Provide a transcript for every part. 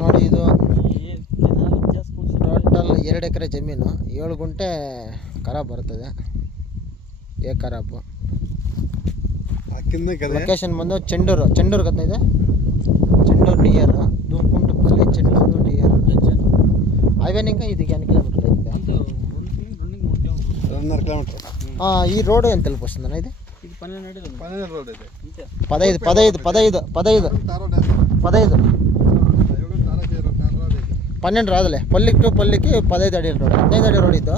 ನೋಡಿ ಇದು ಟೋಟಲ್ 2 ಎಕರೆ ಜಮೀನು, 7 ಗುಂಟೆ ಖರಾಬ್ ಬರ್ತದೆ. ಖರಾಬ್ ಲೊಕೇಶನ್ ಬಂದು ಚೆಂಡೂರು ಗೊತ್ತಿದೆ. ಚೆಂಡೂರು ನಿಯರ್ ದುರ್ಕುಂಟಪಲ್ಲಿ, ಚೆಂಡೂರು ನಿಯರ್ ಹೈವೇನಿಂದ ಇದಕ್ಕೆ ಎన్ని ಕಿಲೋಮೀಟರ್ ಇದೆ? 2.5 ಕಿಲೋಮೀಟರ್. ಈ ರೋಡ್ ఎంత వస్తుందన్న? ఇది 15 రోడ్ ಇದೆ. 12 రాదులే. పల్లికి టు పల్లికి 15 అడి రోడ్, 15 అడి రోడ్ ಇದು.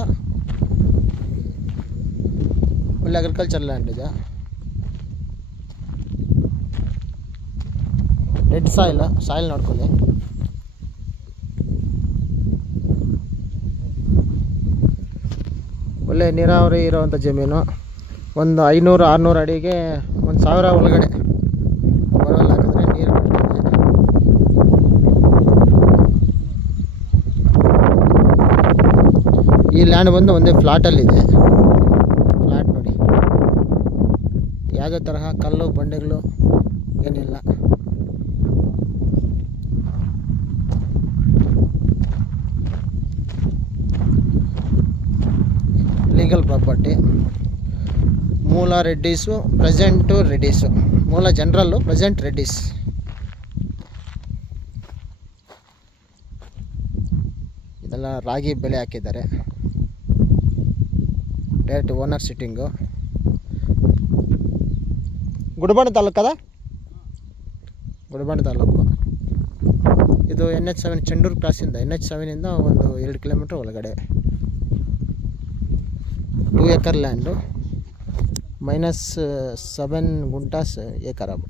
ಒಳ್ಳೆ ಅಗ್ರಿಕಲ್ಚರ್ ಲ್ಯಾಂಡ್ ಇದೆ. ರೆಡ್ ಸಾಯಿಲ್ ನೋಡ್ಕೊಳ್ಳಿ. ಒಳ್ಳೆ ನೀರಾವರಿ ಇರೋವಂಥ ಜಮೀನು. ಒಂದು 500-600 ಅಡಿಗೆ 1000 ಒಳಗಡೆ ಬರೋಲ್ಲ, ಹಾಕಿದ್ರೆ ನೀರು ಬಿಡ್ತದೆ. ಈ ಲ್ಯಾಂಡ್ ಬಂದು ಒಂದೇ ಫ್ಲಾಟಲ್ಲಿದೆ. ಫ್ಲಾಟ್ ನೋಡಿ, ಯಾವುದೇ ತರಹ ಕಲ್ಲು ಬಂಡೆಗಳು ಏನಿಲ್ಲ. Legal property. ಮೂಲ ರೆಡ್ಡೀಸು, ಪ್ರೆಸೆಂಟು ರೆಡ್ಡೀಸು. ಮೂಲ ಜನರಲ್ಲು, ಪ್ರೆಸೆಂಟ್ ರೆಡ್ಡೀಸ್. ಇದೆಲ್ಲ ರಾಗಿ ಬೆಳೆ ಹಾಕಿದ್ದಾರೆ. Direct owner sitting. ಗುಡಿಬಂಡೆ ತಾಲೂಕದ? ಗುಡಿಬಂಡೆ ತಾಲೂಕು. ಇದು NH7 ಚೆಂಡೂರು ಕ್ರಾಸಿಂದ, NH7ಇಂದ ಒಂದು 2 ಕಿಲೋಮೀಟ್ರ್ ಒಳಗಡೆ. 2 ಎಕರ್ ಲ್ಯಾಂಡು, -7 ಗುಂಟಾಸ್ ಖರಾಬ್.